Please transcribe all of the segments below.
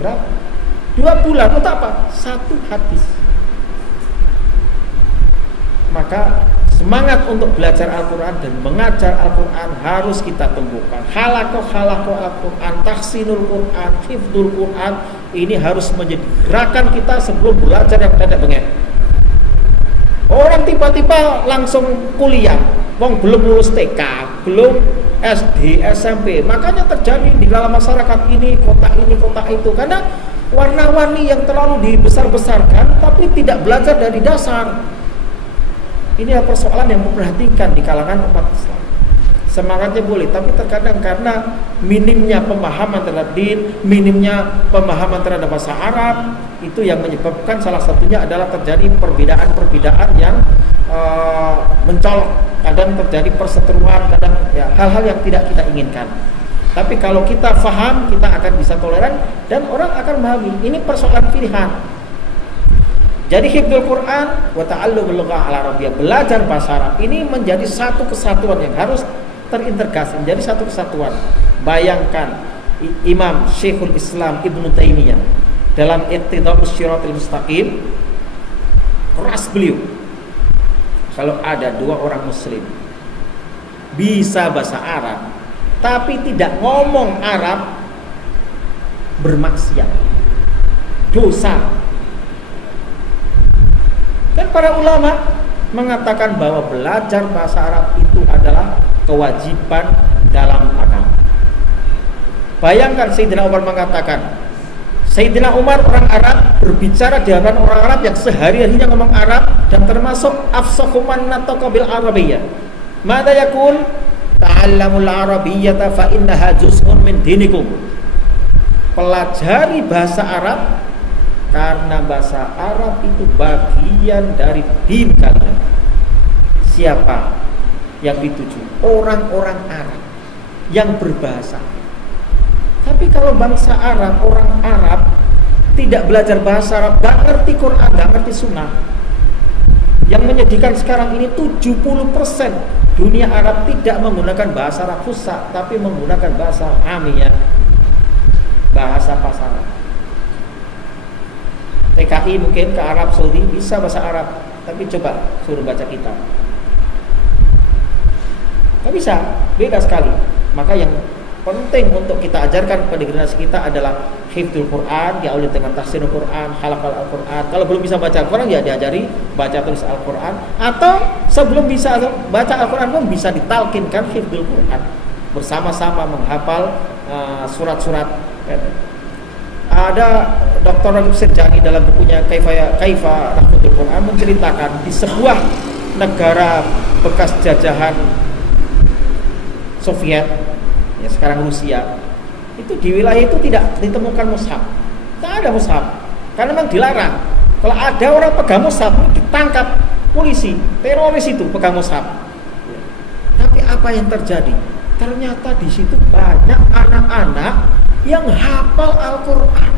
berapa? 2 bulan. Untuk apa? 1 hadis. Maka semangat untuk belajar Al-Quran dan mengajar Al-Quran harus kita tumbuhkan. Halakoh Al-Quran, tahsinul Quran, hifdzul Quran, ini harus menjadi gerakan kita sebelum belajar yang tidak bengek. Orang tiba-tiba langsung kuliah, wong belum lulus TK, belum SD, SMP. Makanya terjadi di dalam masyarakat ini kota itu, karena warna-warni yang terlalu dibesar-besarkan tapi tidak belajar dari dasar. Ini adalah persoalan yang memperhatikan di kalangan umat Islam. Semangatnya boleh, tapi terkadang karena minimnya pemahaman terhadap din, minimnya pemahaman terhadap bahasa Arab, itu yang menyebabkan salah satunya adalah terjadi perbedaan-perbedaan yang mencolok. Kadang terjadi perseteruan, kadang ya, hal-hal yang tidak kita inginkan. Tapi kalau kita faham, kita akan bisa toleran dan orang akan memahami. Ini persoalan pilihan. Jadi hifdzul Quran wa ta'allumul lughah al-arabiyyah, belajar bahasa Arab ini menjadi satu kesatuan yang harus terintegrasi, menjadi satu kesatuan. Bayangkan Imam Syekhul Islam Ibnu Taimiyah dalam Iqtida'us Shiratal Mustaqim, keras beliau. Kalau ada 2 orang muslim bisa bahasa Arab tapi tidak ngomong Arab, bermaksiat, dosa. Dan para ulama mengatakan bahwa belajar bahasa Arab itu adalah kewajiban dalam agama. Bayangkan Sayyidina Umar mengatakan, Sayyidina Umar orang Arab berbicara di hadapan orang Arab yang sehari-harinya ngomong Arab dan termasuk afsahu man nataqa bil arabiyyah. Mada yaqul? Ta'allamul arabiyyata fa innaha juz'un min dinikum. Pelajari bahasa Arab karena bahasa Arab itu bagian dari din kalian. Siapa yang dituju? Orang-orang Arab yang berbahasa. Tapi kalau bangsa Arab, orang Arab tidak belajar bahasa Arab, gak ngerti Quran, gak ngerti Sunnah. Yang menyedihkan sekarang ini 70% dunia Arab tidak menggunakan bahasa Arab fusha, tapi menggunakan bahasa amiyah, bahasa pasaran. TKI mungkin ke Arab Saudi bisa bahasa Arab, tapi coba suruh baca kitab, gak bisa, beda sekali. Maka yang penting untuk kita ajarkan kepada generasi kita adalah hifdzul Quran, diawali dengan tahsinul Quran, halaqal Al-Quran. Kalau belum bisa baca Al-Quran, ya diajari baca tulis Al-Quran, atau sebelum bisa baca Al-Quran pun bisa ditalkinkan hifdzul Quran, bersama-sama menghafal surat-surat. Ada Dr. Ragib Sirjani dalam bukunya Kaifa Nahfadzul Quran menceritakan di sebuah negara bekas jajahan Soviet, ya sekarang Rusia, itu di wilayah itu tidak ditemukan mushaf, tidak ada mushaf, karena memang dilarang. Kalau ada orang pegang mushaf ditangkap polisi, teroris itu pegang mushaf. Tapi apa yang terjadi? Ternyata di situ banyak anak-anak yang hafal Al-Quran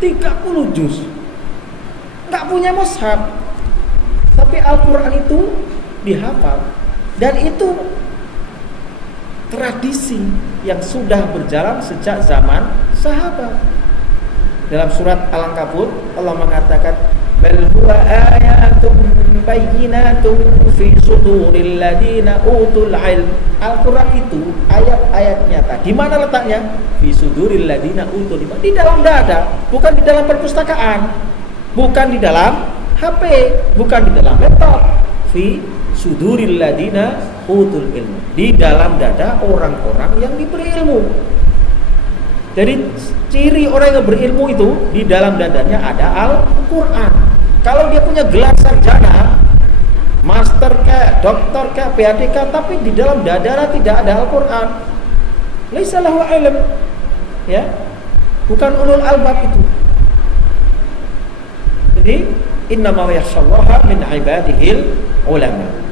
30 juz, nggak punya mushaf, tapi Al-Quran itu dihafal. Dan itu tradisi yang sudah berjalan sejak zaman sahabat. Dalam surat Al-Ankabut Allah mengatakan, bal huwa ayatun bayyinatun fi suduril ladina utul ilm. Al-Quran itu ayat-ayat nyata. Di mana letaknya? Fi suduril ladina utul ilm. Di dalam dada, bukan di dalam perpustakaan, bukan di dalam HP, bukan di dalam laptop. Fi suduril ladina utul ilm. Di dalam dada orang-orang yang diberi ilmu. Jadi ciri orang yang berilmu itu di dalam dadanya ada Al-Quran. Kalau dia punya gelar sarjana, master kayak, doktor kayak, PhD kayak, tapi di dalam dadanya tidak ada Al-Quran, laisa lahu ilm, ya, bukan ulul albab itu. Jadi innama yakhshallaha min ibadihil ulama.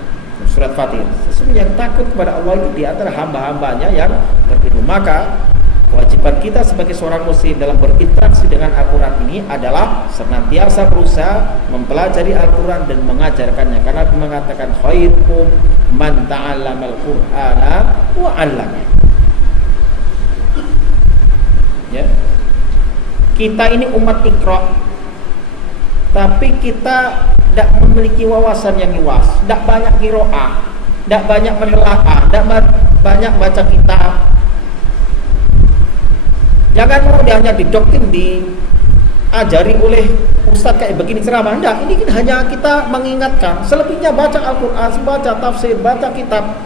Surat Fatihah. Sesungguhnya yang takut kepada Allah itu di antara hamba-hambanya yang berilmu. Maka kewajiban kita sebagai seorang muslim dalam berinteraksi dengan Al-Quran ini adalah senantiasa berusaha mempelajari Al-Quran dan mengajarkannya. Karena Nabi mengatakan khairukum man ta'allamal Qur'ana wa 'allama. Ya. Kita ini umat Iqra, tapi kita tidak memiliki wawasan yang luas, tidak banyak qiraah, tidak banyak menelaah, tidak banyak baca kitab. Jangan mau dia hanya didoktrin, diajari oleh ustadz kayak begini ceramah. Enggak, ini hanya kita mengingatkan. Selebihnya baca Al-Quran, baca tafsir, baca kitab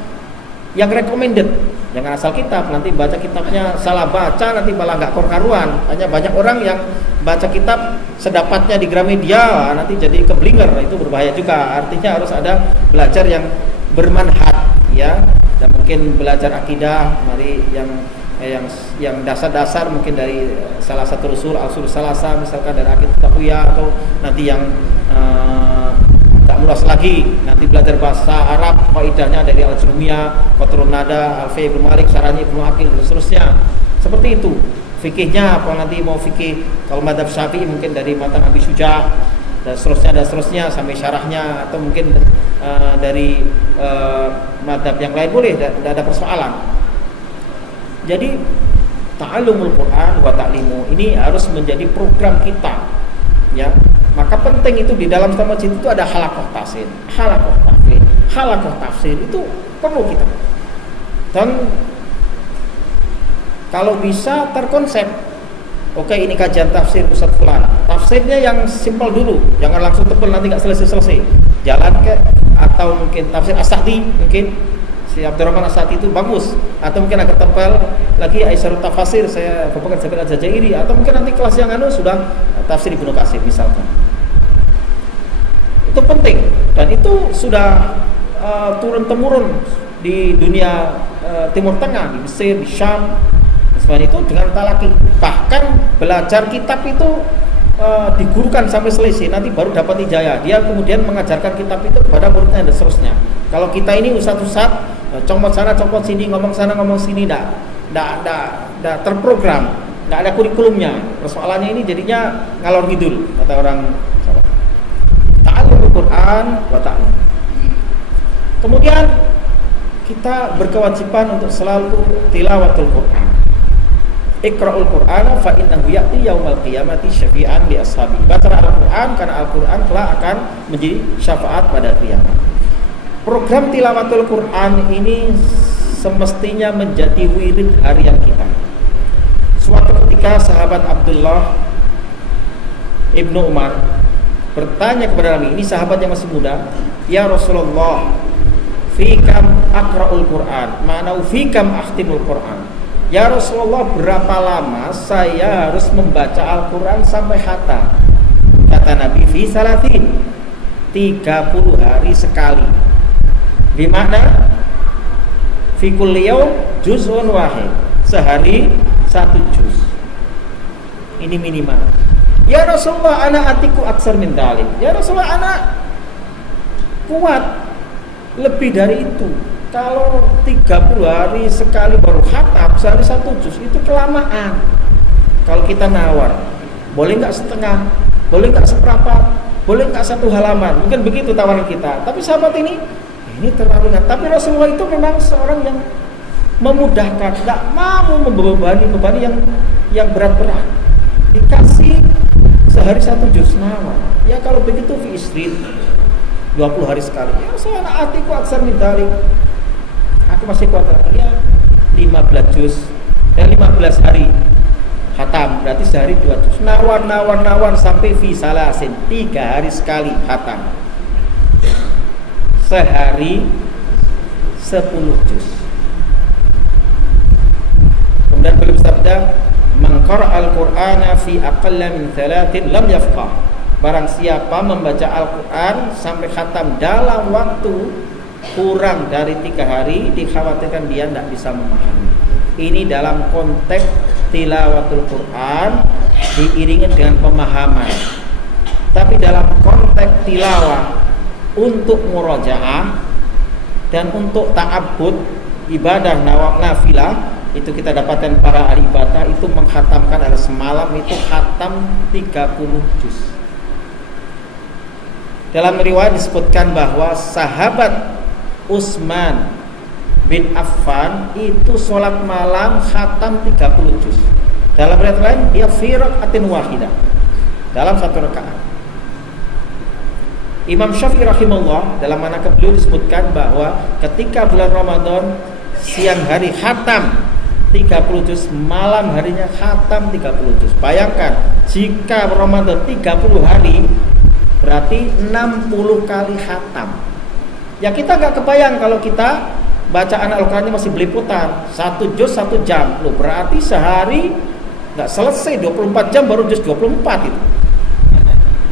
yang recommended. Jangan asal kitab, nanti baca kitabnya salah baca, nanti malah nggak karuan. Hanya banyak orang yang baca kitab sedapatnya di Gramedia, nanti jadi keblinger. Itu berbahaya juga. Artinya harus ada belajar yang bermanhaj, ya. Dan mungkin belajar akidah, mari yang dasar-dasar mungkin dari salah satu usul al-usul salasa, misalkan dari akidah taqwiyah, atau nanti yang tak luas lagi, nanti belajar bahasa Arab, faidahnya dari Al-Jurumiyah, Qatrun Nada, Alfiya Ibnu Malik, Syarahnya Ibnu Aqil, dan seterusnya. Seperti itu. Fikihnya apa nanti mau fikih, kalau madzhab Syafi'i mungkin dari matan Abi Syuja, dan seterusnya sampai syarahnya, atau mungkin dari madzhab yang lain boleh, tidak ada persoalan. Jadi ta'allumul Quran wa ta'limu ini harus menjadi program kita, ya. Maka penting itu di dalam masjid itu ada halaqah tafsir, halaqah tafsir itu perlu kita. Dan kalau bisa terkonsep, oke, ini kajian tafsir Ustaz Fulan, tafsirnya yang simpel dulu, jangan langsung tebel nanti nggak selesai. Jalan ke, atau mungkin tafsir As-Sa'di, mungkin si Abdurrahman As-Sa'di itu bagus, atau mungkin agak tebal lagi Aisyarut Tafasir, saya Bapak Zabir Al-Jazairi, atau mungkin nanti kelas yang sudah tafsir Ibnu Katsir misalkan. Itu penting, dan itu sudah turun-temurun di dunia Timur Tengah, di Mesir, di Syam, semuanya itu dengan talaki. Bahkan belajar kitab itu digurukan sampai selesai, nanti baru dapat ijazah. Dia kemudian mengajarkan kitab itu kepada muridnya dan seterusnya. Kalau kita ini ustaz-ustaz comot sana comot sini, ngomong sana ngomong sini, tidak terprogram, tidak ada kurikulumnya. Persoalannya ini jadinya ngalor ngidul, kata orang Jawa. Ta'allumul Quran wa ta'lim. Kemudian kita berkewajiban untuk selalu tilawatul Quran. Iqra'ul Qur'ana fa innahu ya'ti yaumal qiyamati syafi'an li ashabi. Baca Al-Qur'an karena Al-Qur'an kelak akan menjadi syafaat pada kiamat. Program tilawatul Quran ini semestinya menjadi wirid harian kita. Suatu ketika sahabat Abdullah Ibnu Umar bertanya kepada Nabi, ini sahabat yang masih muda, ya Rasulullah, fikam aqra'ul Quran, ma'nau fikam akhtimul Quran. Ya Rasulullah, berapa lama saya harus membaca Al-Quran sampai khatam? Kata Nabi, fi salatin, 30 hari sekali. Bimana fi kulli yaum juz'un wahid, sehari 1 juz. Ini minimal. Ya Rasulullah, ana atiku aksar min dalik. Ya Rasulullah, ana kuat lebih dari itu. Kalau 30 hari sekali baru khatam, sehari 1 juz, itu kelamaan. Kalau kita nawar, boleh nggak setengah, boleh nggak seperempat, boleh nggak 1 halaman, mungkin begitu tawaran kita. Tapi sahabat ini terlalu ringan. Tapi Rasulullah itu memang seorang yang memudahkan, tidak mau membebani yang berat-berat. Dikasih sehari 1 juz nawar. Ya kalau begitu fi istri 20 hari sekali. Ya saya anak hatiku aksar min dalik. Aku masih kuat. Ya 15 juz. 15 hari khatam, berarti sehari 2 juz. Nawar sampai fi salasin, 3 hari sekali khatam. Sehari 10 juz. Kemudian beliau bersabda, "Man qara'al Qur'ana fi aqalla min 3 lam yafqah." Barang siapa membaca Al-Qur'an sampai khatam dalam waktu kurang dari 3 hari, dikhawatirkan dia tidak bisa memahami. Ini dalam konteks tilawatul Quran diiringi dengan pemahaman. Tapi dalam konteks tilawah untuk murajaah dan untuk ta'abbud ibadah nafilah, itu kita dapatkan para ahli ibadah itu menghatamkan ada semalam itu khatam 30 juz. Dalam riwayat disebutkan bahwa sahabat Utsman bin Affan itu sholat malam khatam 30 juz. Dalam riwayat lain dia fi raka'atin wahidah, dalam satu rakaat. Imam Syafi'i rahimahullah dalam manaqib beliau disebutkan bahwa ketika bulan Ramadan siang hari khatam 30 juz, malam harinya khatam 30 juz. Bayangkan jika Ramadan 30 hari berarti 60 kali khatam. Ya kita nggak kebayang kalau kita bacaan Al-Qurannya masih beliputan 1 juz 1 jam. Loh, berarti sehari nggak selesai, 24 jam baru juz 24 itu.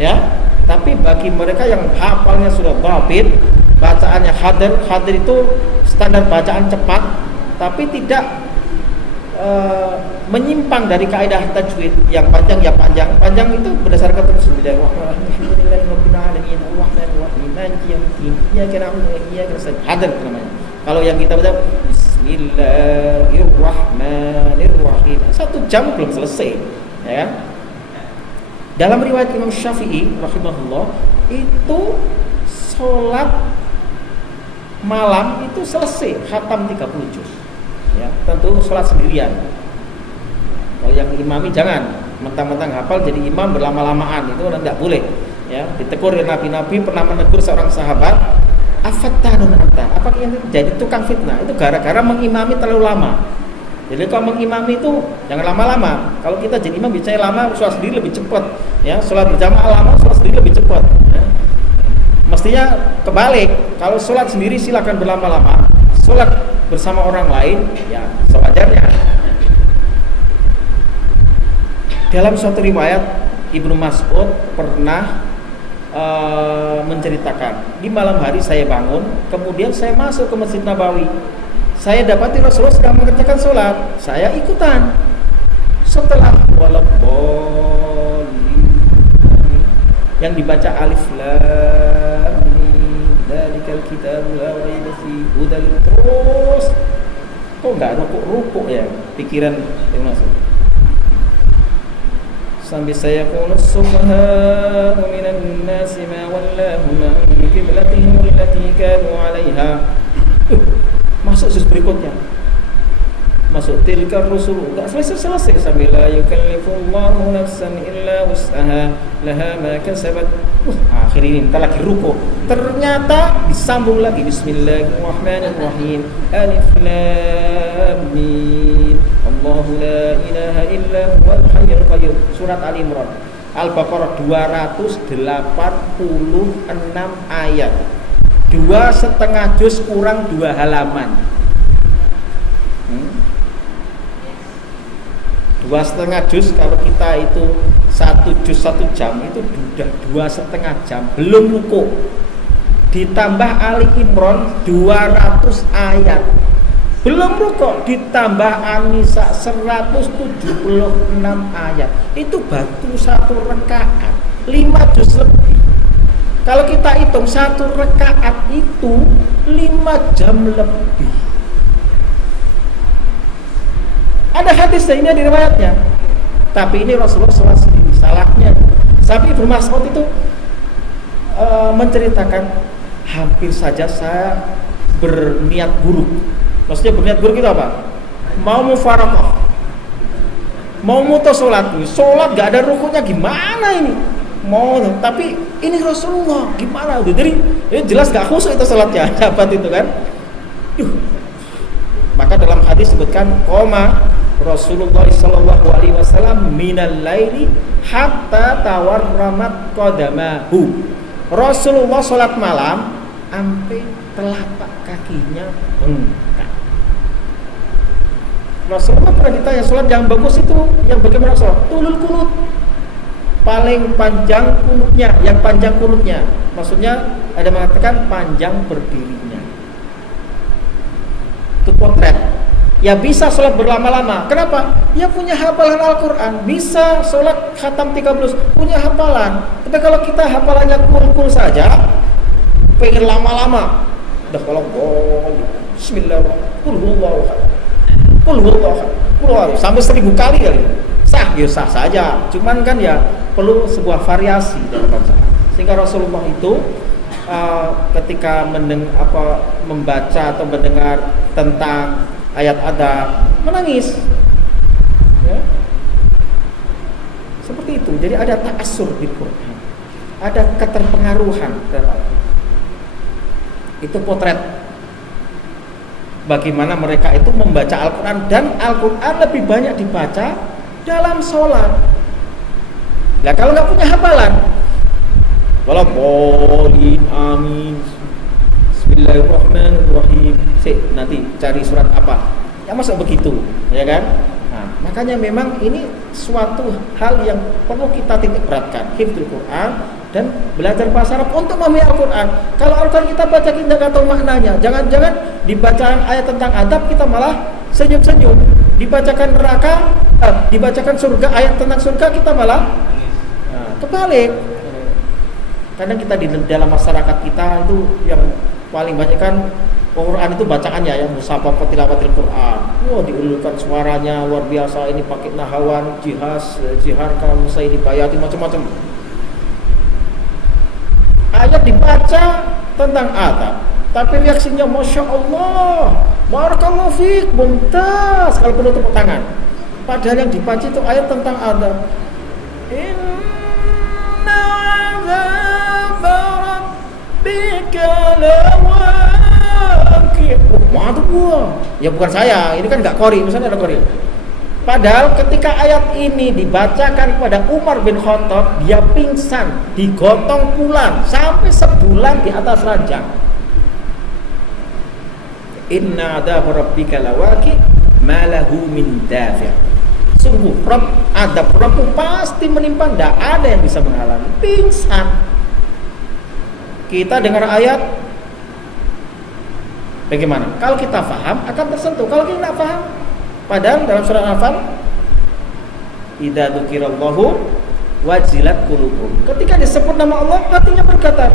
Ya, tapi bagi mereka yang hafalnya sudah dhabit, bacaannya hadir itu standar bacaan cepat, tapi tidak menyimpang dari kaidah tajwid. Yang panjang ya panjang. Panjang itu berdasarkan hadir namanya. Kalau yang kita baca Bismillahirrahmanirrahim 1 jam belum selesai, ya kan? Dalam riwayat Imam Syafi'i rahimahullah itu sholat malam itu selesai khatam 30 juz. Ya, tentu sholat sendirian. Kalau yang imami jangan mentang-mentang hafal jadi imam berlama-lamaan, itu tidak boleh. Ya, ditegur Nabi pernah menegur seorang sahabat, afattanun anta, apakah yang jadi tukang fitnah? Itu gara-gara mengimami terlalu lama. Jadi kalau mengimami itu jangan lama-lama. Kalau kita jadi imam bicara lama, sholat sendiri lebih cepat. Ya, sholat berjamaah lama, sholat sendiri lebih cepat. Ya. Mestinya kebalik. Kalau sholat sendiri silakan berlama-lama. Sholat bersama orang lain, ya sewajarnya. Dalam suatu riwayat Ibnu Mas'ud pernah menceritakan, di malam hari saya bangun, kemudian saya masuk ke Masjid Nabawi. Saya dapati Rasulullah sedang mengerjakan sholat, saya ikutan. Setelah yang dibaca alif lam mim dzalikal kitabul la raiba fihi hudal, terus kok enggak rukuk ya pikiran yang masuk sambil saya qulus subhana minan nasi ma wallahum an qiblatihim allati kanu 'alaiha. Masuk juz berikutnya, masuk tilkar rusul, enggak selesai sambil la yukallifullahu nafsan illa wus'aha laha ma kasabat. Akhir ini entar lagi ruku, ternyata disambung lagi bismillahirrahmanirrahim alif lam mim Allahu la ilaha illa huwal hayyul qayyum. Surat Ali Imran, Al-Baqarah 286 ayat, 2,5 juz kurang 2 halaman. 2,5 juz kalau kita itu 1 juz 1 jam itu sudah 2,5 jam, belum ruku. Ditambah Ali Imran 200 ayat, belum ruku, ditambah An-Nisa 176 ayat. Itu batu 1 rakaat 5 juz lebih. Kalau kita hitung 1 rakaat itu 5 jam lebih. Ada hadisnya, ini ada riwayatnya. Tapi ini Rasulullah SAW sendiri. Salahnya Tapi Ibnu Mas'ud itu menceritakan, hampir saja saya berniat buruk. Maksudnya berniat buruk itu apa? Mau mufarakah, mau mutus sholat gak ada rukunya, gimana ini? Mau, tapi ini Rasulullah, gimana? Jadi jelas gak khusyuk itu sholatnya, sahabat itu kan. Maka dalam hadis sebutkan, qoma Rasulullah sallallahu alaihi wasallam minal laili hatta tawarramat qadamahu. Rasulullah salat malam sampai telapak kakinya bengkak. Rasulullah pernah ditanya salat yang bagus itu yang bagaimana Rasul? Tulul kunut. Paling panjang kunutnya, yang panjang kunutnya. Maksudnya ada mengatakan panjang berdirinya. Itu potret. Ya bisa sholat berlama-lama. Kenapa? Ya punya hafalan Al-Quran, bisa sholat khatam 30, punya hafalan. Tapi kalau kita hafalannya kul-kul saja, pengen lama-lama, dah kalau Bismillahirrahmanirrahim sampai 1000 kali kali. Sah, ya sah saja. Cuman kan ya perlu sebuah variasi dalam bacaan. Sehingga Rasulullah itu ketika membaca atau mendengar tentang ayat adab menangis, ya. Seperti itu. Jadi ada ta'assur di Quran. Ada keterpengaruhan dalam itu potret bagaimana mereka itu membaca Al-Quran, dan Al-Quran lebih banyak dibaca dalam sholat. Nah kalau nggak punya hafalan, walau bolin amin bismillahirrahmanirrahim, nanti cari surat apa ya, masa begitu ya kan. Nah, makanya memang ini suatu hal yang perlu kita titik beratkan, hifdzul Quran dan belajar bahasa Arab untuk memahami Al-Quran. Kalau Al-Quran kita baca kita nggak tahu maknanya, jangan-jangan dibacakan ayat tentang adab kita malah senyum-senyum, dibacakan neraka, dibacakan surga, ayat tentang surga kita malah kebalik. Karena kita di dalam masyarakat kita itu yang paling banyak kan Quran itu bacaannya ya, musafah tilawatil Quran. Wah, diulurkan suaranya luar biasa, ini pakai nahawan, jihar kalau saya ini bayati macam-macam. Ayat dibaca tentang adab, tapi reaksinya Masya Allah, barakallahu fiik, mumtaz, kalau perlu tepuk tangan. Padahal yang dibaca itu ayat tentang adab. Inna azaba rabbika lawaqi'. Waduh, ya bukan saya, ini kan nggak qori, misalnya ada qori. Padahal ketika ayat ini dibacakan kepada Umar bin Khattab, dia pingsan, digotong pulang sampai sebulan di atas ranjang. Inna adab rabbika lawaqi' ma lahu min dafi'. Sungguh adab Rabbmu pasti menimpa, tidak ada yang bisa menghalangi. Pingsan. Kita dengar ayat, bagaimana? Kalau kita paham akan tersentuh. Kalau kita tidak paham, padahal dalam surah Al-Anfal, idza dzukirallahu wajilat qulubuhum. Ketika disebut nama Allah, hatinya berkata,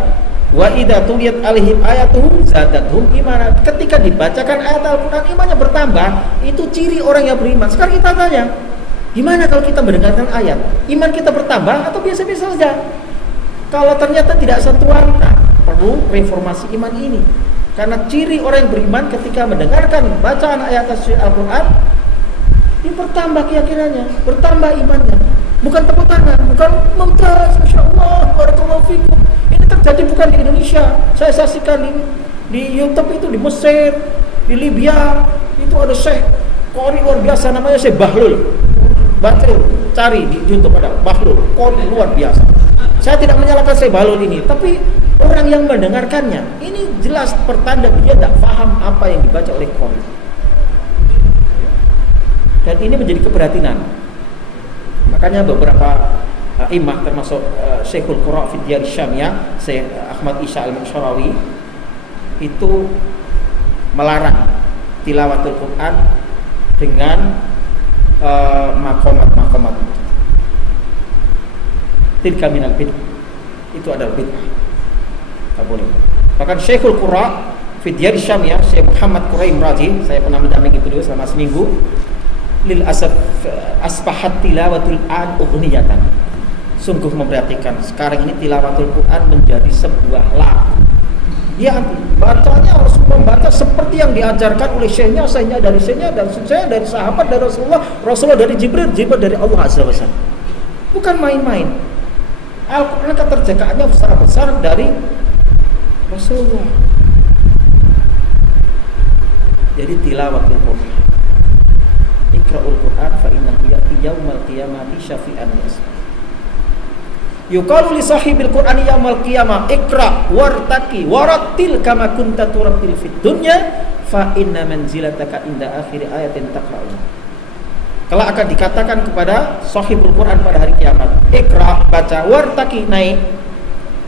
wa idza tuliyat alaihim ayatuhu zadatuhum imana. Ketika dibacakan ayat Al-Qur'an, imannya bertambah. Itu ciri orang yang beriman. Sekarang kita tanya, gimana kalau kita mendengarkan ayat? Iman kita bertambah atau biasa-biasa saja? Kalau ternyata tidak satuan, nah, perlu reformasi iman ini. Karena ciri orang yang beriman ketika mendengarkan bacaan ayat Al-Quran, ini bertambah keyakinannya, bertambah imannya. Bukan tepuk tangan, bukan mumtaz, Masya Allah, barakallahu fikum. Ini terjadi bukan di Indonesia. Saya saksikan di YouTube itu, di Mesir, di Libya, itu ada syekh qori luar biasa, namanya Syekh Bahlul. Bahlul, cari di YouTube ada Bahlul, qori luar biasa. Saya tidak menyalahkan Syekh Bahlul ini, tapi orang yang mendengarkannya, ini jelas pertanda dia tidak paham apa yang dibaca oleh qori. Dan ini menjadi keprihatinan. Makanya beberapa imam termasuk Syekhul Qura' fi Diyar Syamiyah, Syekh Ahmad Isha Al-Munsharawi, itu melarang tilawatul Quran dengan makomat tilka minal bid'ah. Itu adalah bid'ah, tak boleh. Bahkan Syekhul Qura' fi Diyar Syamiyah, Syekh Muhammad Quraim Raji, saya pernah mendampingi beliau selama seminggu, lil asaf asbahat tilawatul an ughniyatan. Sungguh memperhatikan, sekarang ini tilawatul Quran menjadi sebuah lagu. Dia bacanya harus membaca seperti yang diajarkan oleh syekhnya dari syekhnya, dan syekhnya dari sahabat, dari Rasulullah dari Jibril dari Allah Azza wa Jalla. Bukan main-main. Al-Quran keterjagaannya besar dari Rasulullah. Jadi tilawatul Quran, Iqra'ul Quran fa innahu ya'ti yaumal qiyamati syafi'an lis. Yuqalu li sahibil Qur'ani yaumal qiyamah iqra' wartaqi warattil kama kunta turattil fid dunya fa inna manzilataka inda akhir ayatin taqra'un. Kalau akan dikatakan kepada sahibul Quran pada hari kiamat, iqra', baca, wartaqi, naik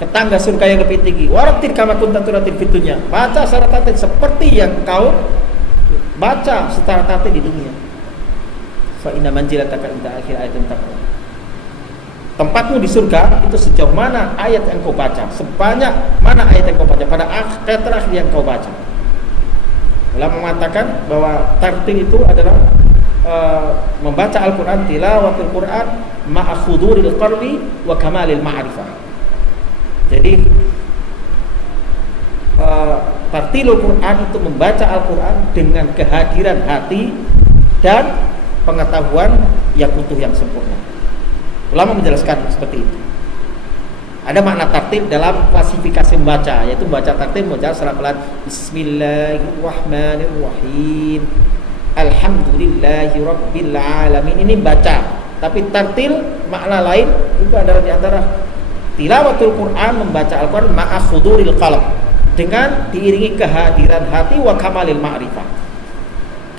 ke tangga surga yang lebih tinggi, warattil kama kunta turattil fid dunya, baca secara tertib seperti yang kau baca secara tertib di dunia. Fa inna manzilataka inda akhir ayatin taqra'un. Tempatmu di surga itu sejauh mana ayat yang kau baca, sebanyak mana ayat yang kau baca pada akhir terakhir yang kau baca. Ulama mengatakan bahwa tartil itu adalah membaca Al-Quran, tilawatul Quran ma'a khuduril qalbi wa kamalil ma'rifah. Jadi tartilul Quran itu membaca Al-Quran dengan kehadiran hati dan pengetahuan yang utuh, yang sempurna. Ulama menjelaskan seperti itu. Ada makna tartil dalam klasifikasi membaca, yaitu membaca tartil, membaca secara pelan. Bismillahirrahmanirrahim. Alhamdulillahirabbil alamin. Ini baca. Tapi tartil makna lain itu adalah di antara tilawatul Quran, membaca Al-Quran ma'a khuduril qalb, dengan diiringi kehadiran hati wa kamalil ma'rifah,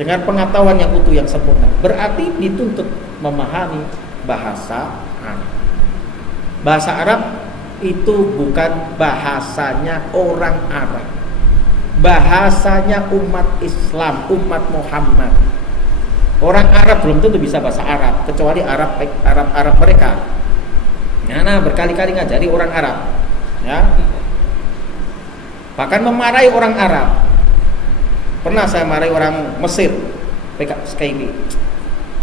dengan pengetahuan yang utuh yang sempurna. Berarti dituntut memahami bahasa Arab. Bahasa Arab itu bukan bahasanya orang Arab, bahasanya umat Islam, umat Muhammad. Orang Arab belum tentu bisa bahasa Arab, kecuali Arab mereka. Nah, berkali-kali ngajari orang Arab, ya. Bahkan memarahi orang Arab. Pernah saya marahi orang Mesir, PKB.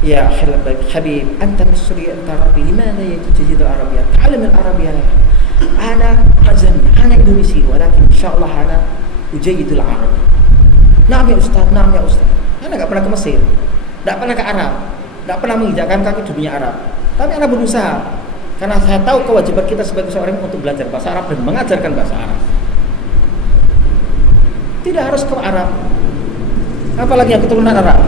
Ya Habib, anta Misri, anta Arabi, limana yajid al-Arabiyya? Ta'allam al-Arabiyya. Ana azami, ana Indonesia, walakin insyaallah ana ujayid al-Arabi. Naam ya Ustaz, naam ya Ustaz. Ana enggak pernah ke Mesir, enggak pernah ke Arab, enggak pernah menginjakkan kaki di dunia Arab. Tapi ana berusaha, karena saya tahu kewajiban kita sebagai seorang untuk belajar bahasa Arab dan mengajarkan bahasa Arab. Tidak harus ke Arab, apalagi yang keturunan Arab.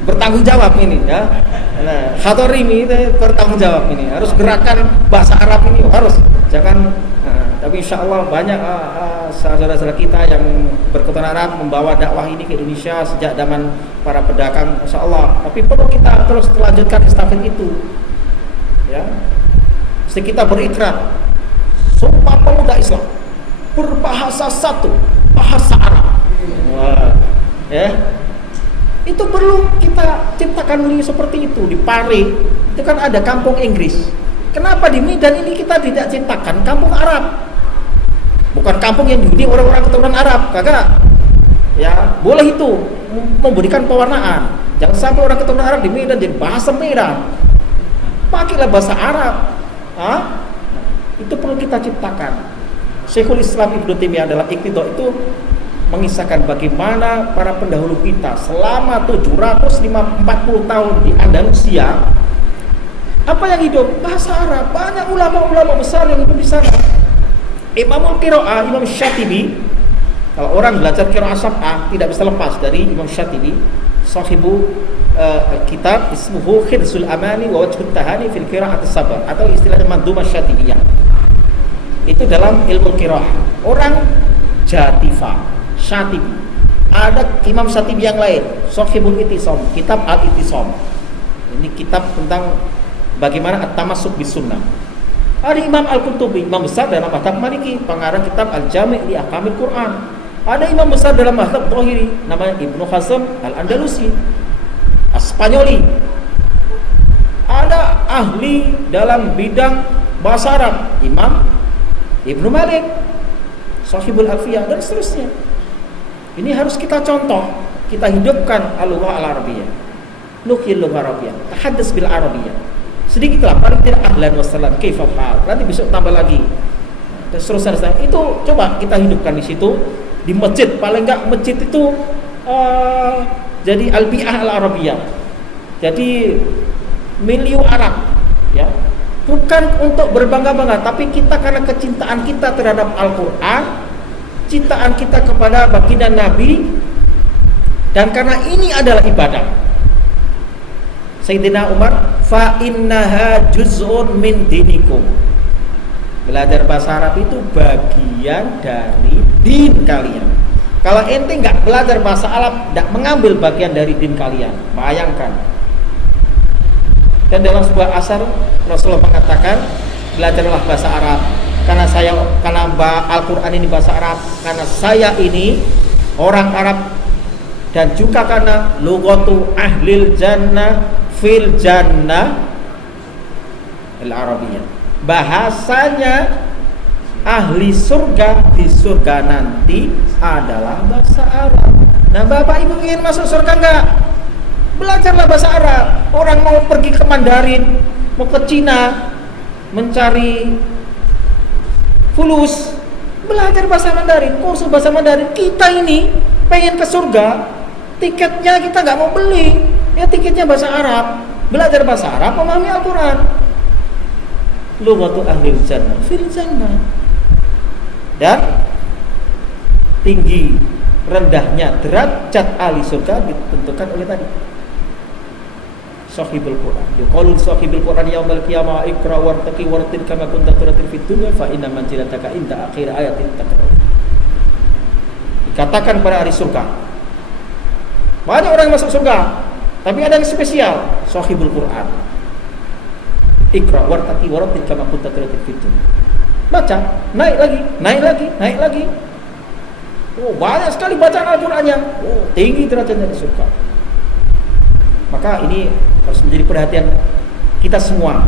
Bertanggung jawab ini, ya. Nah, Khatori ini bertanggung jawab ini, harus gerakan bahasa Arab ini harus. Jangan. Tapi insya Allah banyak saudara-saudara kita yang berketurunan Arab membawa dakwah ini ke Indonesia sejak zaman para pedagang, insya Allah. Tapi perlu kita terus melanjutkan estafet itu, ya. Mesti kita berikrar, sumpah pemuda Islam berbahasa satu, bahasa Arab. Wah, ya. Itu perlu kita ciptakan dulu seperti itu. Di Pare itu kan ada kampung Inggris. Kenapa di Medan ini kita tidak ciptakan kampung Arab? Bukan kampung yang dihuni orang-orang keturunan Arab, kagak. Ya, boleh itu memberikan pewarnaan. Jangan sampai orang keturunan Arab di Medan jadi bahasa Medan. Pakailah bahasa Arab. Itu perlu kita ciptakan. Syekhul Islam Ibnu Taimiyah dalam Iqtidha itu mengisahkan bagaimana para pendahulu kita selama 740 tahun di Andalusia, apa yang hidup? Bahasa Arab. Banyak ulama-ulama besar yang hidup di sana. Imamul Qiraah, Imam Syatibi. Kalau orang belajar qiraah sab'ah tidak bisa lepas dari Imam Syatibi, sahibu kitab ismuhu Khirsul Amani wa Wajhut Tahani fil Qiraat as-Sab'ah, atau istilahnya Mandhumah Syatibiyah. Itu dalam ilmu qiraah. Orang Jatifah, Syatibi. Ada Imam Syatibi yang lain, Shahibul Ittisam, kitab Al-Ittisam. Ini kitab tentang bagaimana at-tamassuk bis sunnah. Ada Imam Al-Qurtubi, imam besar dalam mazhab Maliki, pengarang kitab Al-Jami' li Ahkamil Quran. Ada imam besar dalam mazhab Dhahiri, namanya Ibnu Hazm Al-Andalusi, Spanyoli. Ada ahli dalam bidang bahasa Arab, Imam Ibnu Malik, Shahibul Alfiyah, dan seterusnya. Ini harus kita contoh, kita hidupkan al-lughah al-arabiyyah. Nuqil lughah arabiyyah, tahaddas bil arabiyyah. Sedikitlah, paling tidak ahlan wassalam, kaifa hal. Nanti besok tambah lagi. Dan seterusnya. Itu coba kita hidupkan di situ, di masjid. Paling enggak masjid itu jadi al-bi'ah al-arabiyyah. Jadi milieu Arab, ya. Bukan untuk berbangga-bangga, tapi kita karena kecintaan kita terhadap Al-Quran, cintaan kita kepada baginda Nabi, dan karena ini adalah ibadah. Sayyidina Umar, fa innaha juz'un min dinikum. Belajar bahasa Arab itu bagian dari din kalian. Kalau ente nggak belajar bahasa Arab, nggak mengambil bagian dari din kalian. Bayangkan. Dan dalam sebuah asar Rasulullah mengatakan, belajarlah bahasa Arab karena Al-Quran ini bahasa Arab, karena saya ini orang Arab, dan juga karena lughatu ahlil jannah fil jannah al-arabiyyah, bahasanya ahli surga di surga nanti adalah bahasa Arab. Nah, Bapak Ibu ingin masuk surga enggak? Belajarlah bahasa Arab. Orang mau pergi ke Mandarin, mau ke Cina mencari fulus, belajar bahasa Mandarin, kursus bahasa Mandarin. Kita ini pengen ke surga, tiketnya kita nggak mau beli, ya tiketnya bahasa Arab. Belajar bahasa Arab, memahami Al-Quran. Lughatu ahlil jannah fil jannah. Dan tinggi rendahnya derajat ahli surga ditentukan oleh tadi sahibul Quran. Yuqalu sahibul Quran yaumil qiyamah ikra wartaqi wartil kama kunta turatil fid dunya fa inna manzilataka inda akhir ayatin taqra. Dikatakan pada ahli surga. Banyak orang yang masuk surga, tapi ada yang spesial, sahibul Quran. Ikra wartaqi wartil kama kunta turatil fid dunya. Baca, naik lagi, naik lagi, naik lagi. Oh, banyak sekali bacaan Al-Qur'annya. Oh, tinggi derajatnya di surga. Maka ini harus menjadi perhatian kita semua,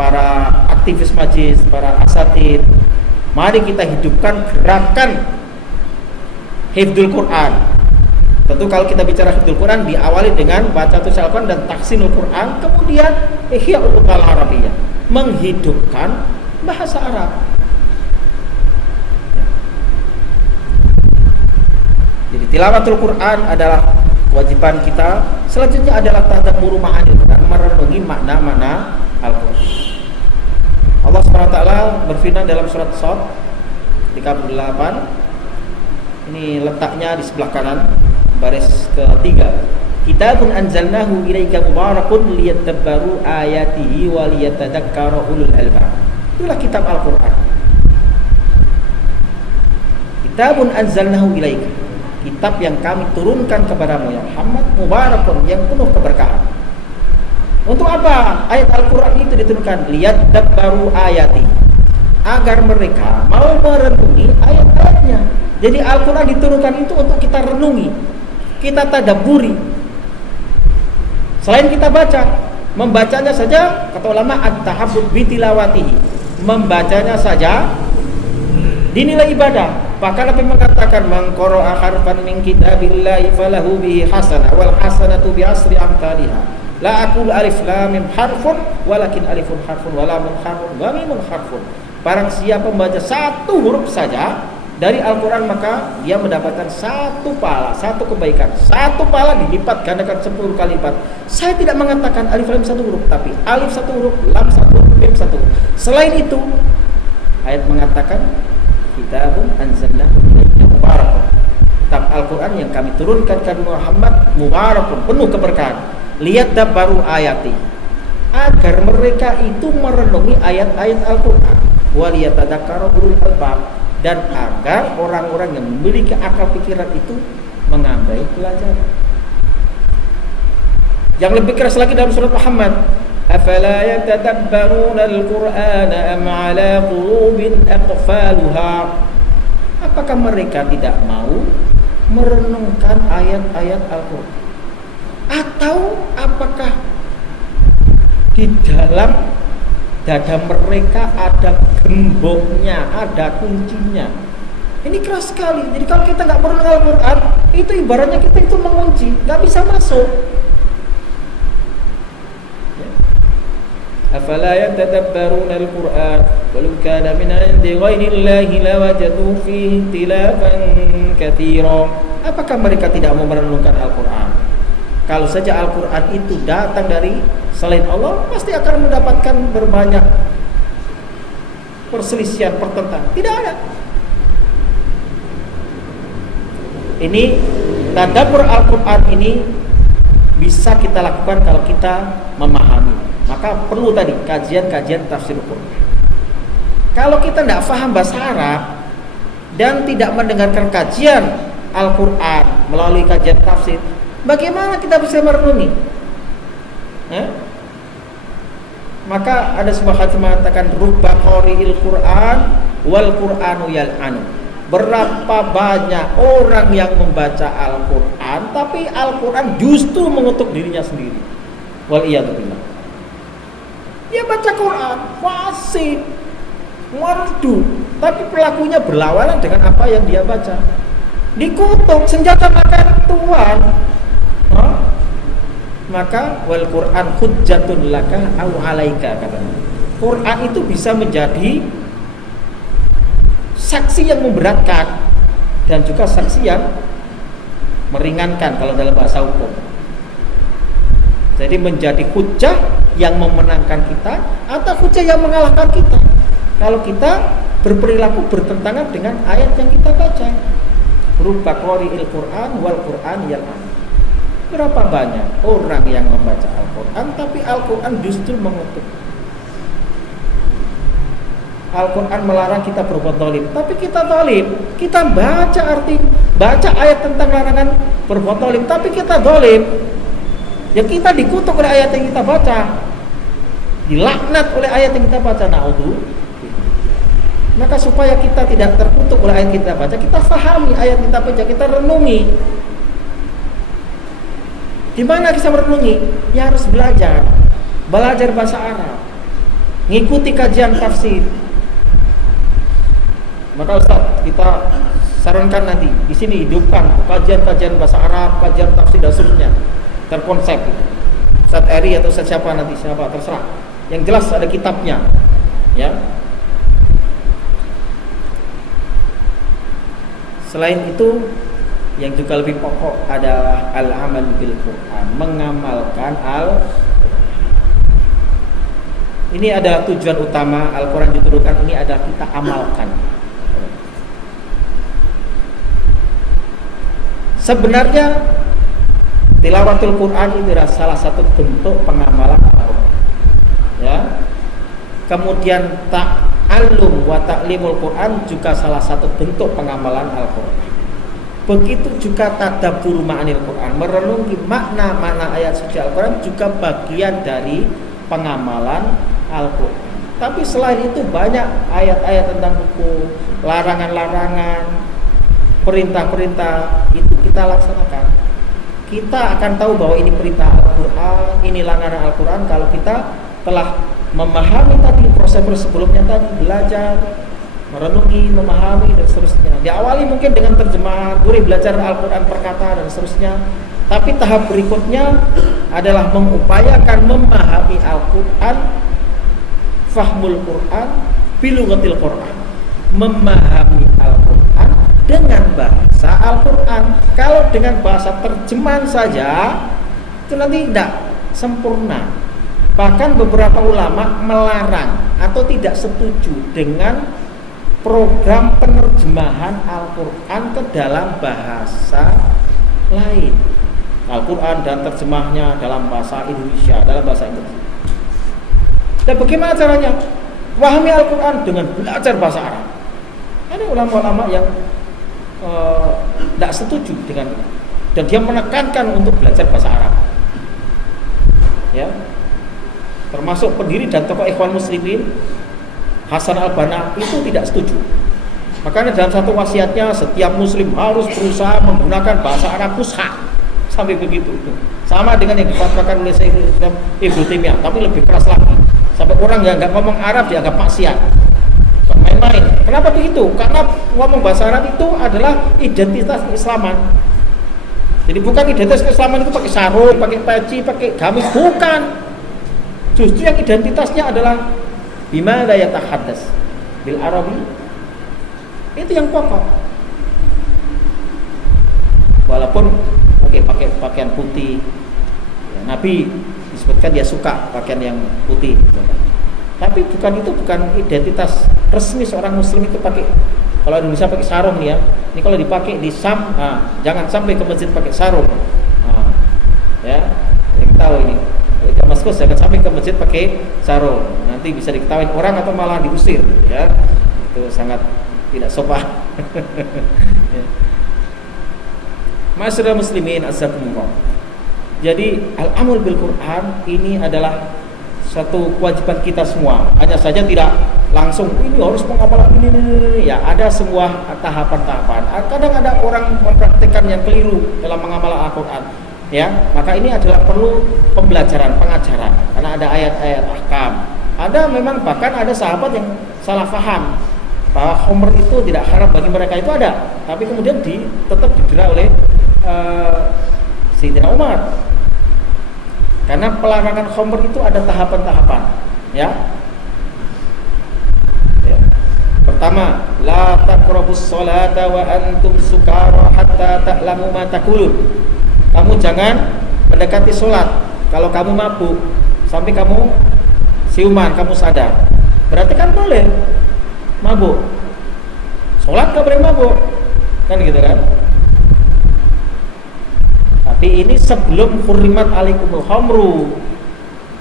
para aktivis majlis, para asatid. Mari kita hidupkan gerakan hifdzul Quran. Tentu kalau kita bicara hifdzul Quran diawali dengan baca tulis Al-Quran dan tahsinul Quran, kemudian ihya'ul lughal arabiyyah, menghidupkan bahasa Arab. Jadi tilawatul Quran adalah kewajiban kita. Selanjutnya adalah tadabbur ma'anil Quran, merenungi makna-makna Al-Quran. Allah SWT berfirman dalam surat Shad 38. Ini letaknya di sebelah kanan, baris ketiga. Kitabun anzalnahu ilaika mubarakun liyadabbaru ayatihi wa liyatadzakkara ulul albab. Itulah kitab Al-Quran. Kitabun anzalnahu ilaika, kitab yang kami turunkan kepadamu ya Muhammad, mubarakun, yang penuh keberkahan. Untuk apa ayat Al-Quran itu diturunkan? Liyadabbaru ayati, agar mereka mau merenungi ayat-ayatnya. Jadi Al-Quran diturunkan itu untuk kita renungi, kita tadabburi. Selain kita baca, membacanya saja kata ulama at-tahabbub bitilawatihi, membacanya saja dinilai ibadah. Bahkan Nabi mengatakan man qara'a harfan min kitabillahi falahu bihi hasanah wal hasanatu bi asri amsalha. La aqulu alif lam mim harfun walakin alifun harfun wa lamun harfun wa mimun harfun. Barang siapa membaca satu huruf saja dari Al-Quran, maka dia mendapatkan satu pahala, satu kebaikan. Satu pahala dilipat gandakan 10 kali lipat. Saya tidak mengatakan alif lam satu huruf, tapi alif satu huruf, lam satu huruf, mim satu huruf. Selain itu, ayat mengatakan kitabun anzalnahu ilaika mubarakun, kitab Al-Quran yang kami turunkan ke Muhammad, mubarakun, penuh keberkahan. Lihat baru ayati, agar mereka itu merenungi ayat-ayat Al-Quran, wa liyatadzakkara ulul albab, dan agar orang-orang yang memiliki akal pikiran itu mengambil pelajaran. Yang lebih keras lagi dalam surat Muhammad, afala yatadabbaruna al-Qur'ana am 'ala qulubin aqfaluha. Apakah mereka tidak mau merenungkan ayat-ayat Al-Qur'an? Atau apakah di dalam dada mereka ada gemboknya, ada kuncinya? Ini keras sekali. Jadi kalau kita nggak merenung Al-Quran, itu ibaratnya kita itu mengunci, nggak bisa masuk. Afala yatadabbaruna al-Qur'an walau kana min 'indi ghairillahi lawajadu fihi ikhtilafan katsira. Apakah mereka tidak mau merenungkan Al-Quran? Kalau saja Al-Quran itu datang dari selain Allah, pasti akan mendapatkan berbanyak perselisihan, pertentangan. Tidak ada. Ini tadabbur Al-Quran ini bisa kita lakukan kalau kita memahami. Maka perlu tadi kajian-kajian tafsir Quran. Kalau kita tidak paham bahasa Arab dan tidak mendengarkan kajian Al-Quran melalui kajian tafsir, bagaimana kita bisa merenungi? Maka ada sebuah hadis mengatakan rubba qari'il Quran wal Qur'anu yal'anu. Berapa banyak orang yang membaca Al-Quran, tapi Al-Quran justru mengutuk dirinya sendiri. Wal iyadu billah. Dia baca Quran, fasih, merdu, tapi pelakunya berlawanan dengan apa yang dia baca. Dikutuk, senjata makan Tuhan. Maka wal Quran hujjatun laka au alaika, katanya. Quran itu bisa menjadi saksi yang memberatkan dan juga saksi yang meringankan kalau dalam bahasa hukum. Jadi menjadi hujah yang memenangkan kita atau hujah yang mengalahkan kita. Kalau kita berperilaku bertentangan dengan ayat yang kita baca. Rubba qari'il Qur'an wal Qur'an yal'an. Berapa banyak orang yang membaca Al-Quran tapi Al-Quran justru mengutuk. Al-Quran melarang kita berbuat zalim, tapi kita zalim. Kita baca ayat tentang larangan berbuat zalim, tapi kita zalim. Ya kita dikutuk oleh ayat yang kita baca, dilaknat oleh ayat yang kita baca. Na'udzu. Maka supaya kita tidak terkutuk oleh ayat yang kita baca, kita fahami ayat yang kita baca, kita renungi. Di mana kita merenungi? Ya harus belajar bahasa Arab, ngikuti kajian tafsir. Maka Ustaz, kita sarankan nanti di sini hidupkan kajian-kajian bahasa Arab, kajian tafsir dan seterusnya, terkonsep. Ustaz Eri atau Ustaz siapa nanti, siapa terserah. Yang jelas ada kitabnya, ya. Selain itu, yang juga lebih pokok adalah al-amal bil Quran, mengamalkan ini adalah tujuan utama Al-Quran diturunkan, ini adalah kita amalkan. Sebenarnya tilawatul Quran itu adalah salah satu bentuk pengamalan Al-Quran, ya. Kemudian ta'allum wa ta'limul Quran juga salah satu bentuk pengamalan Al-Quran. Begitu juga tadabbur ma'anil Quran, merenungi makna-makna ayat suci Al-Quran juga bagian dari pengamalan Al-Quran. Tapi selain itu banyak ayat-ayat tentang hukum, larangan-larangan, perintah-perintah, itu kita laksanakan. Kita akan tahu bahwa ini perintah Al-Quran, ini larangan Al-Quran kalau kita telah memahami tadi proses sebelumnya tadi, belajar, merenungi, memahami dan seterusnya. Diawali mungkin dengan terjemahan, boleh belajar Al-Quran perkata dan seterusnya. Tapi tahap berikutnya adalah mengupayakan memahami Al-Quran, fahmul Quran, bilughatil Quran, memahami Al-Quran dengan bahasa Al-Quran. Kalau dengan bahasa terjemahan saja itu nanti tidak sempurna. Bahkan beberapa ulama melarang atau tidak setuju dengan program penerjemahan Al-Quran ke dalam bahasa lain. Al-Quran dan terjemahnya dalam bahasa Indonesia, dalam bahasa Inggris. Dan bagaimana caranya? Pahami Al-Quran dengan belajar bahasa Arab. Ada ulama-ulama yang tidak setuju dengan itu, dan dia menekankan untuk belajar bahasa Arab. Ya. Termasuk pendiri dan tokoh Ikhwan Muslimin Hasan al-Banna itu tidak setuju. Makanya dalam satu wasiatnya, setiap muslim harus berusaha menggunakan bahasa Arab fusha. Sampai begitu. Sama dengan yang difatwakan oleh Syekh Ibnu Taimiyah, tapi lebih keras lagi. Sampai orang yang nggak ngomong Arab dianggap maksiat. Main-main. Kenapa begitu? Karena ngomong bahasa Arab itu adalah identitas keislaman. Jadi bukan identitas keislaman itu pakai sarung, pakai peci, pakai gamis, bukan. Justru yang identitasnya adalah bima la yatahaddas bil Arabi. Itu yang pokok. Walaupun pakai pakaian putih, ya, Nabi disebutkan dia suka pakaian yang putih, tapi bukan identitas resmi seorang muslim itu pakai. Kalau Indonesia pakai sarung nih ya, ini kalau dipakai di Sam, jangan sampai ke masjid pakai sarung, ya, yang tahu ini. Di Damaskus jangan sampai ke masjid pakai sarung, nanti bisa diketahui orang atau malah diusir, ya, itu sangat tidak sopan. Ya. Masyarakat muslimin azzakumullah. Jadi al-amal bil Quran ini adalah satu kewajiban kita semua. Hanya saja tidak langsung ini harus menghafal ini. Ya, ada sebuah tahapan-tahapan. Kadang ada orang mempraktikkan yang keliru dalam menghafal Al-Quran. Ya, maka ini adalah perlu pembelajaran, pengajaran. Karena ada ayat-ayat ahkam. Ada memang bahkan ada sahabat yang salah faham bahwa khamr itu tidak haram bagi mereka, itu ada. Tapi kemudian tetap didera oleh Sayyidina Umar. Karena pelarangan khamr itu ada tahapan-tahapan, ya. Pertama, la taqrabus sholata wa antum sukara hatta ta'lamu ma taqulun. Kamu jangan mendekati sholat Kalau kamu mabuk sampai kamu siuman, kamu sadar, berarti kan boleh mabuk. Sholat gak boleh mabuk, kan gitu kan? Tapi ini sebelum hurrimat alaikumul khamru.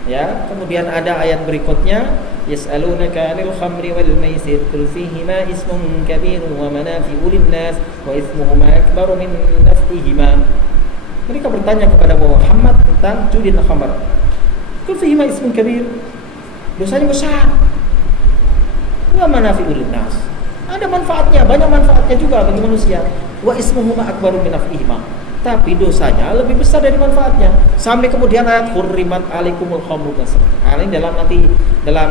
Ya, kemudian ada ayat berikutnya, yas'alunaka 'anil khamri wal maisir qul fihima ismun kabirun wa manafi'u lin-nas wa ismuhuma akbaru min naf'ihima. Mereka bertanya kepada Muhammad tentang judi dan khamr. Qul fihima ismun kabir. Dosanya besar. Wa manafi'u lin-nas. Ada manfaatnya, banyak manfaatnya juga bagi manusia. Wa ismuhuma akbaru min naf'ihima. Tapi dosanya lebih besar dari manfaatnya. Sampai kemudian ayat hurrimat alaikumul khamru. Nah, ini dalam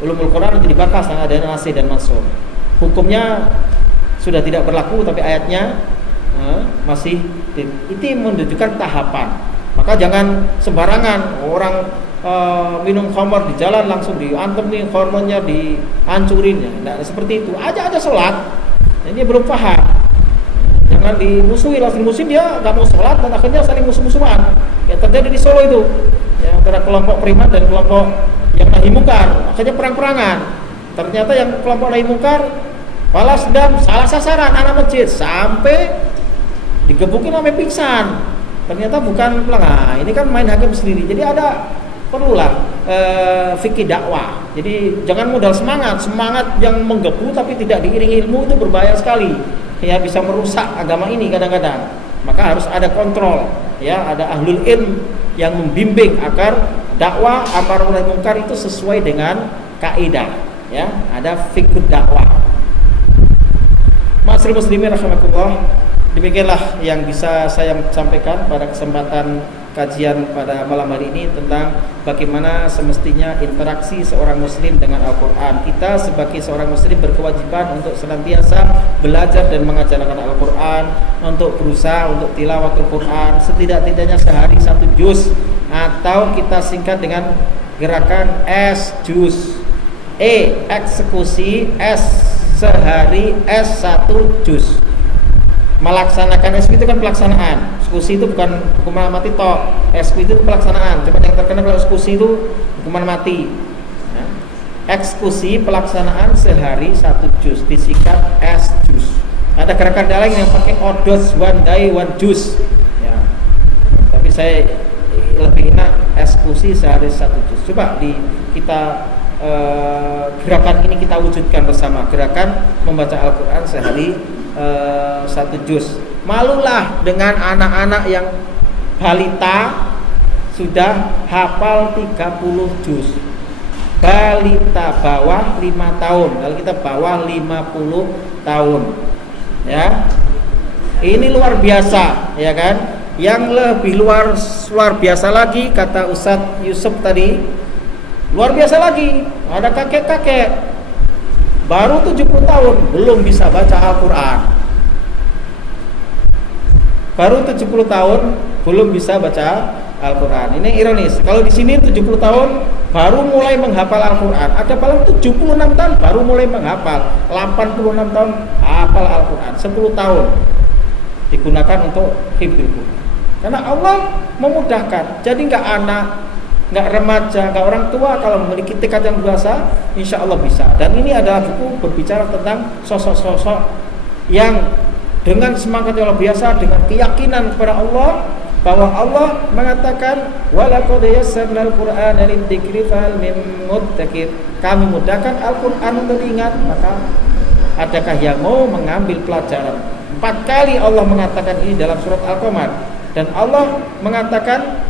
ulumul Quran nanti dibahas ada nasih dan mansukh. Hukumnya sudah tidak berlaku tapi ayatnya masih. Itu menunjukkan tahapan. Maka jangan sembarangan orang minum khamr di jalan langsung diantemin hormonnya, dihancurin ya. Nah, seperti itu. Aja sholat. Ini belum paham. Jangan langsung dimusuhin, dia nggak mau sholat dan akhirnya saling musuh-musuhan. Ya terjadi di Solo itu, ya antara kelompok Primat dan kelompok yang nahi mungkar, akhirnya perang-perangan. Ternyata yang kelompok nahi mungkar balas dendam, salah sasaran anak masjid sampai digebukin sampai pingsan. Ternyata bukan pelanggar, ini kan main hakim sendiri. Jadi perlulah fikih dakwah. Jadi jangan modal semangat yang menggebu tapi tidak diiringi ilmu, itu berbahaya sekali. Ya bisa merusak agama ini kadang-kadang. Maka harus ada kontrol, ya ada ahlul ilm yang membimbing agar dakwah amar nahi mungkar itu sesuai dengan kaidah, ya ada fikih dakwah. Ma'asyiral muslimin rahimakumullah, demikianlah yang bisa saya sampaikan pada kesempatan kajian pada malam hari ini tentang bagaimana semestinya interaksi seorang muslim dengan Al-Quran. Kita sebagai seorang muslim berkewajiban untuk senantiasa belajar dan mengajarkan Al-Quran, untuk berusaha untuk tilawatul Quran setidak-tidaknya sehari 1 juz, atau kita singkat dengan gerakan S juz, eksekusi, S sehari, S 1 juz. Melaksanakan SQ itu kan pelaksanaan. Eksekusi itu bukan hukuman mati toh. SQ itu pelaksanaan. Cuma yang terkena kalau eksekusi itu hukuman mati. Ya. Eksekusi pelaksanaan sehari 1 juz disikat S juz. Ada gerakan lain yang pakai odos one day one juz. Ya. Tapi saya lebih enak eksekusi sehari 1 juz. Coba gerakan ini kita wujudkan bersama. Gerakan membaca Al-Quran sehari 1 juz. Malulah dengan anak-anak yang balita sudah hafal 30 juz. Balita bawah 5 tahun. Kalau kita bawah 50 tahun, ya. Ini luar biasa, ya kan? Yang lebih luar biasa lagi kata Ustadz Yusuf tadi. Luar biasa lagi, ada kakek-kakek baru 70 tahun belum bisa baca Al-Quran. Baru 70 tahun belum bisa baca Al-Quran. Ini ironis. Kalau di sini 70 tahun baru mulai menghafal Al-Quran. Ada paling 76 tahun baru mulai menghafal. 86 tahun hafal Al-Quran. 10 tahun digunakan untuk hifdzul Quran. Karena Allah memudahkan. Jadi nggak anak, nggak remaja, nggak orang tua, kalau memiliki tekad yang dewasa, insya Allah bisa. Dan ini adalah buku berbicara tentang sosok-sosok yang dengan semangat yang luar biasa, dengan keyakinan kepada Allah, bahwa Allah mengatakan walaqad yassarnal Qur'ana lidzikri fahal min muddakir. Kami mudahkan Al-Quran untuk diingat, maka adakah yang mau mengambil pelajaran? 4 kali Allah mengatakan ini dalam surat Al-Qamar. Dan Allah mengatakan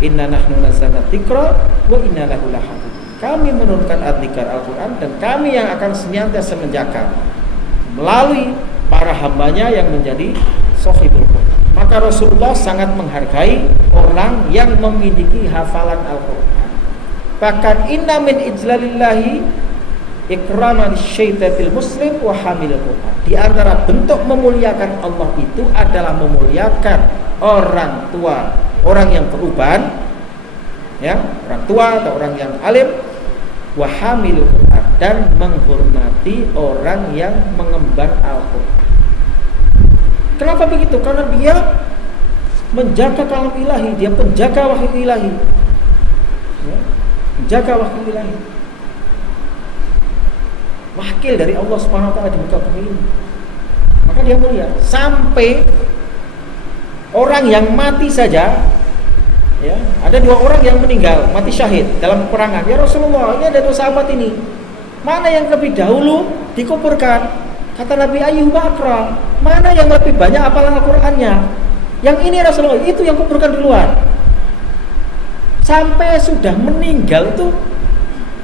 inna nahnu nazzalna dzikra wa inna lahu lahafidz. Kami menurunkan adzikar Al-Quran dan kami yang akan senantiasa menjaga melalui para hambanya yang menjadi sahibul Quran. Maka Rasulullah sangat menghargai orang yang memiliki hafalan Al-Quran. Bahkan inna min ijlalillahi ikraman syaitatil muslim wa hamilul Quran. Di antara bentuk memuliakan Allah itu adalah memuliakan orang tua, orang yang beruban, ya, orang tua atau orang yang alim, wa hamilul Quran, dan menghormati orang yang mengemban Al-Quran. Kenapa begitu? Karena dia menjaga kalam ilahi, dia penjaga wahyu ilahi, ya, menjaga wahyu ilahi, wakil dari Allah Subhanahu wa taala di muka bumi ini. Maka dia mulia. Sampai orang yang mati saja, ya, ada 2 orang yang meninggal, mati syahid dalam peperangan. Ya Rasulullah, ini ada 2 sahabat ini, mana yang lebih dahulu dikuburkan? Kata Nabi, ayyuhuma aqra, mana yang lebih banyak hafalan Al-Qur'annya? Yang ini Rasulullah, itu yang kuburkan duluan. Sampai sudah meninggal itu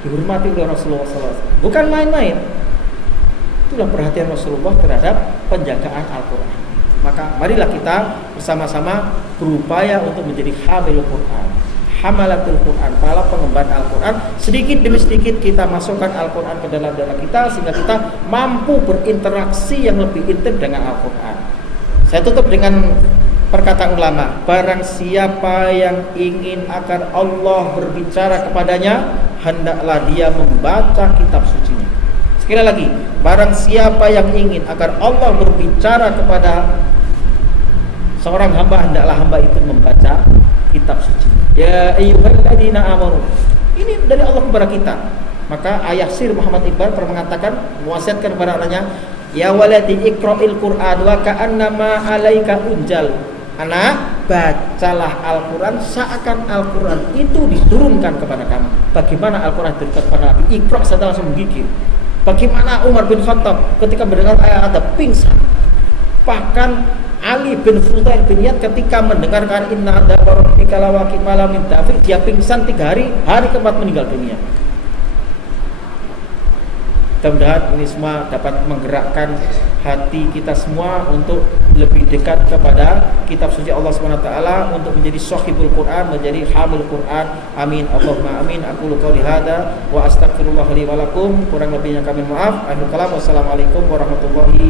dihormati oleh Rasulullah SAW. Bukan main-main. Itulah perhatian Rasulullah terhadap penjagaan Al-Quran. Maka marilah kita bersama-sama berupaya untuk menjadi hamilul Quran, hamalatul Quran, para pengemban Al-Quran. Sedikit demi sedikit kita masukkan Al-Quran ke dalam dada kita, sehingga kita mampu berinteraksi yang lebih intim dengan Al-Quran. Saya tutup dengan perkataan ulama, barang siapa yang ingin agar Allah berbicara kepadanya, hendaklah dia membaca kitab sucinya. Sekali lagi, barang siapa yang ingin agar Allah berbicara kepada seorang hamba, hendaklah hamba itu membaca kitab suci. Ya ayyuhalladzina amanu. Ini dari Allah kepada kita. Maka ayah Sir Muhammad Iqbal pernah mengatakan, mewasiatkan kepada anaknya, ya waladi iqra'il Qur'an wa ka'annama 'alaika unjal. Anak, bacalah Al-Quran seakan Al-Quran itu diturunkan kepada kamu. Bagaimana Al-Quran diturunkan kepada Nabi? Iqra' saja langsung menggigil. Bagaimana Umar bin Khattab ketika mendengar ayat ada pingsan. Bahkan Ali bin Fudail bin Iyad ketika mendengarkan inna dabarika lawaqi malamin dafi, dia pingsan 3 hari, hari keempat meninggal dunia. Mudah-mudahan ini semua dapat menggerakkan hati kita semua untuk lebih dekat kepada kitab suci Allah SWT, untuk menjadi sahibul Quran, menjadi hamil Quran. Amin Allahumma amin. Aku qouli hada wa astaghfirullah li wa lakum. Kurang lebihnya kami maaf. Akhirul kalam. Wassalamualaikum warahmatullahi